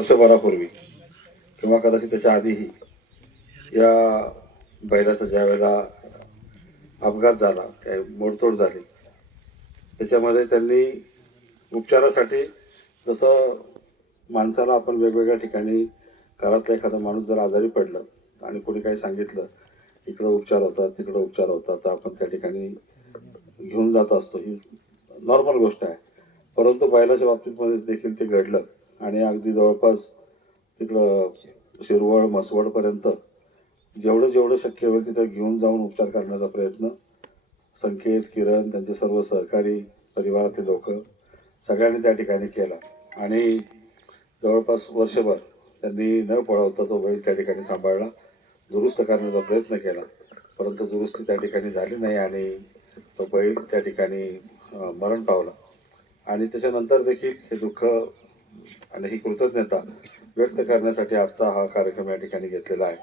वर्षभरापूर्वी किंवा कदाचित त्याच्या आधीही या बैलाचा ज्या वेळेला अपघात झाला, काही मोडतोड झाली, त्याच्यामध्ये त्यांनी उपचारासाठी, जसं माणसाला आपण वेगवेगळ्या ठिकाणी घरातला एखादा माणूस जर आजारी पडलं आणि कोणी काही सांगितलं इकडं उपचार होतात तिकडं उपचार होतात, तर आपण त्या ठिकाणी घेऊन जात असतो, ही नॉर्मल गोष्ट आहे. परंतु बैलाच्या बाबतीत देखील ते घडलं आणि अगदी जवळपास तिकडं शिरवळ म्हसवडपर्यंत जेवढं जेवढं शक्य होईल तिथं घेऊन जाऊन उपचार करण्याचा प्रयत्न संकेत, किरण, त्यांचे सर्व सहकारी, परिवारातले लोक सगळ्यांनी त्या ठिकाणी केला आणि जवळपास वर्षभर त्यांनी न पळवता तो बैल त्या ठिकाणी सांभाळला, दुरुस्त करण्याचा प्रयत्न केला, परंतु दुरुस्ती त्या ठिकाणी झाली नाही आणि तो बैल त्या ठिकाणी मरण पावला. आणि त्याच्यानंतर देखील हे दुःख आणि ही कृतज्ञता व्यक्त करण्यासाठी आजचा हा कार्यक्रम या ठिकाणी घेतलेला आहे.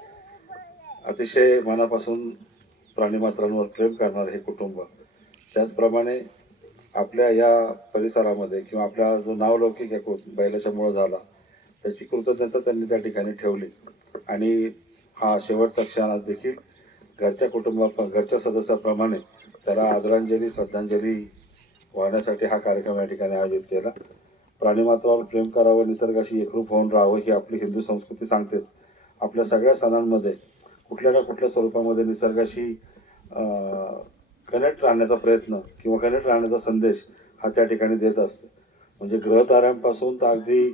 अतिशय मनापासून प्राणीमात्रांवर प्रेम करणारे हे कुटुंब, त्याचप्रमाणे आपल्या या परिसरामध्ये किंवा आपला जो नावलौकिक या बैलाच्या मुळे झाला त्याची कृतज्ञता त्यांनी त्या ठिकाणी ठेवली आणि हा शेवटचा क्षण देखील घरच्या सदस्याप्रमाणे त्याला आदरांजली, श्रद्धांजली वाहण्यासाठी हा कार्यक्रम या ठिकाणी आयोजित केला. प्राणीमात्रावर प्रेम करावं, निसर्गाशी एकरूप होऊन राहावं ही आपली हिंदू संस्कृती सांगते. आपल्या सगळ्या सणांमध्ये कुठल्या ना कुठल्या स्वरूपामध्ये निसर्गाशी कनेक्ट राहण्याचा प्रयत्न किंवा कनेक्ट राहण्याचा संदेश हा त्या ठिकाणी देत असतो. म्हणजे ग्रहताऱ्यांपासून तर अगदी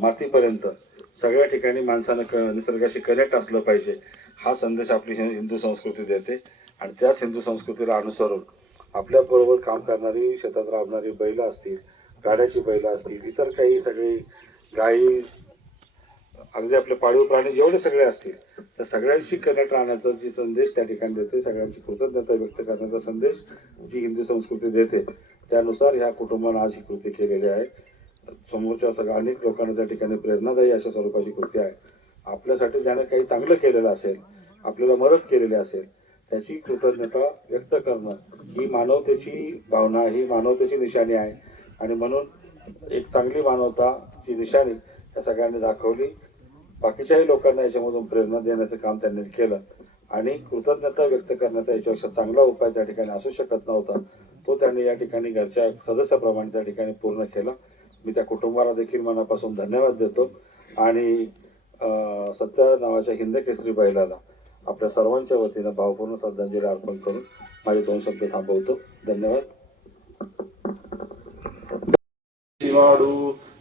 मातीपर्यंत सगळ्या ठिकाणी माणसानं निसर्गाशी कनेक्ट असलं पाहिजे हा संदेश आपली हिंदू संस्कृती देते. आणि त्याच हिंदू संस्कृतीला अनुसरून आपल्याबरोबर काम करणारी, शेतात राबणारी बैल असतील, गाड्याची बैल असतील, इतर काही सगळी गायी, अगदी आपले पाळीव प्राणी जेवढे सगळे असतील त्या सगळ्यांशी कनेक्ट राहण्याचा जी संदेश त्या ठिकाणी देते, सगळ्यांची कृतज्ञता व्यक्त करण्याचा संदेश जी हिंदू संस्कृती देते, त्यानुसार ह्या कुटुंबाने आज ही कृती केलेली आहे. समोरच्या सगळ्या अनेक लोकांना त्या ठिकाणी प्रेरणादायी अशा स्वरूपाची कृती आहे. आपल्यासाठी ज्याने काही चांगलं केलेलं असेल, आपल्याला मदत केलेली असेल, त्याची कृतज्ञता व्यक्त करणं ही मानवतेची भावना, ही मानवतेची निशाणी आहे. आणि म्हणून एक चांगली मानवताची निशाणी त्या सगळ्यांनी दाखवली. बाकीच्याही लोकांना याच्यामधून प्रेरणा देण्याचं काम त्यांनी केलं आणि कृतज्ञता व्यक्त करण्याचा याच्यापेक्षा चांगला उपाय त्या ठिकाणी असू शकत नव्हता, तो त्यांनी या ठिकाणी घरच्या सदस्याप्रमाणे त्या ठिकाणी पूर्ण केला. मी त्या कुटुंबाला देखील मनापासून धन्यवाद देतो आणि सत्या नावाच्या हिंद केसरी बैलाला आपल्या सर्वांच्या वतीनं भावपूर्ण श्रद्धांजली अर्पण करून माझे 2 शब्द थांबवतो. धन्यवाद.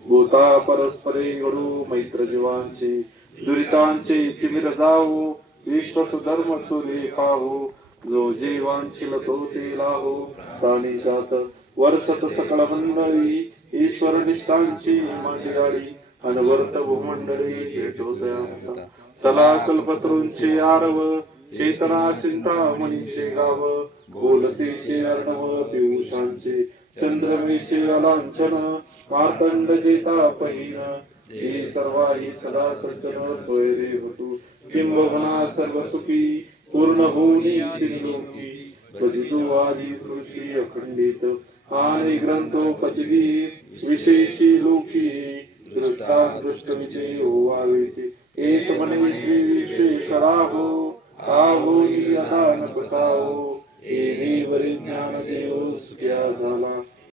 भूता परस्परे घडू मैत्र जीवांचे दुरितांचे तिमिर जावो विश्वसुधर्म सुलेखाहो जो जीवांशील तो ते लाहो प्राणीजात वर्षत सकळ मंडळी ईश्वर निष्ठांची मंडळी अनवर्त भूमंडळी भेटोदया चला कल्पतरूंचे आरव चेतना चिंता मनीचे गाव बोलतीचे अर्णव पियुषांचे चंद्रमेचे अलांछन मार्तंड जेता पहिन हे सर्वाही सदा सज्जन सोयरे होतु किंबहुना सर्व सुखी पूर्ण होऊनी त्रिलोकी बजितो आदि दृष्टी अखंडित आणि ग्रंथो कथिवीर विशेषी लोकी दृष्टा दृष्ट विजय होवावेचे एक मने विशेष कराहो आहोई अदान बसावो एरी वरी ज्ञान देव सुख्या झाला